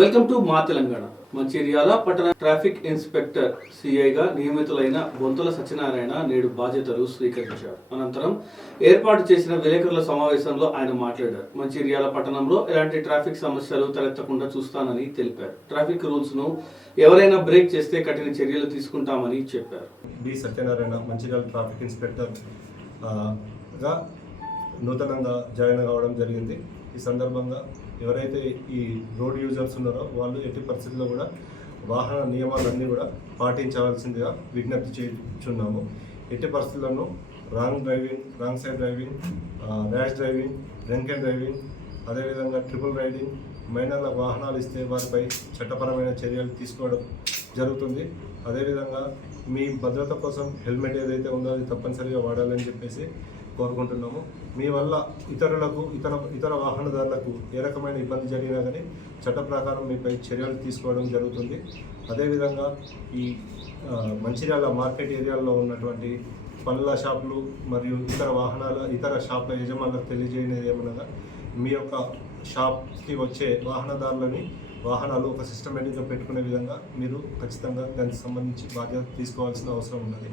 Welcome to మా తెలంగాణ. మంచిర్యాల పట్టణ traffic inspector సిఐగా నియమితులైన బొంతల సత్యనారాయణ నేడు బాధ్యతలు స్వీకరించారు. అనంతరం ఏర్పాటు చేసిన విలేకరుల సమావేశంలో ఆయన మాట్లాడారు. మంచిర్యాల పట్టణంలో ఎలాంటి ట్రాఫిక్ సమస్యలు తలెత్తకుండా చూస్తానని తెలిపారు. ట్రాఫిక్ రూల్స్ ను ఎవరైనా బ్రేక్ చేస్తే కఠిన చర్యలు తీసుకుంటామని చెప్పారు. B Satyanarayana Mancherial traffic inspector గా నూతనంగా జాయిన్ కావడం జరిగింది. ఈ సందర్భంగా ఎవరైతే ఈ రోడ్ యూజర్స్ ఉన్నారో వాళ్ళు ఎట్టి పరిస్థితుల్లో కూడా వాహన నియమాలన్నీ కూడా పాటించవలసిందిగా విజ్ఞప్తి చేస్తున్నాము. ఎట్టి పరిస్థితుల్లోనూ wrong driving, wrong side driving, rash driving, drunk and driving, అదేవిధంగా ట్రిపుల్ రైడింగ్, మైనర్ల వాహనాలు ఇస్తే వారిపై చట్టపరమైన చర్యలు తీసుకోవడం జరుగుతుంది. అదేవిధంగా మీ భద్రత కోసం హెల్మెట్ ఏదైతే ఉందో అది తప్పనిసరిగా వాడాలని చెప్పేసి కోరుకుంటున్నాము. మీ వల్ల ఇతరులకు ఇతర వాహనదారులకు ఏ రకమైన ఇబ్బంది జరిగినా కానీ చట్ట ప్రకారం మీపై చర్యలు తీసుకోవడం జరుగుతుంది. అదేవిధంగా ఈ మంచిర్యాల మార్కెట్ ఏరియాలో ఉన్నటువంటి పళ్ళ షాపులు మరియు ఇతర షాపుల యజమానులకు తెలియజేయనేది ఏమనగా మీ యొక్క షాప్కి వచ్చే వాహనాలు ఒక సిస్టమేటిక్గా పెట్టుకునే విధంగా మీరు ఖచ్చితంగా దానికి సంబంధించి బాధ్యత తీసుకోవాల్సిన అవసరం ఉన్నది.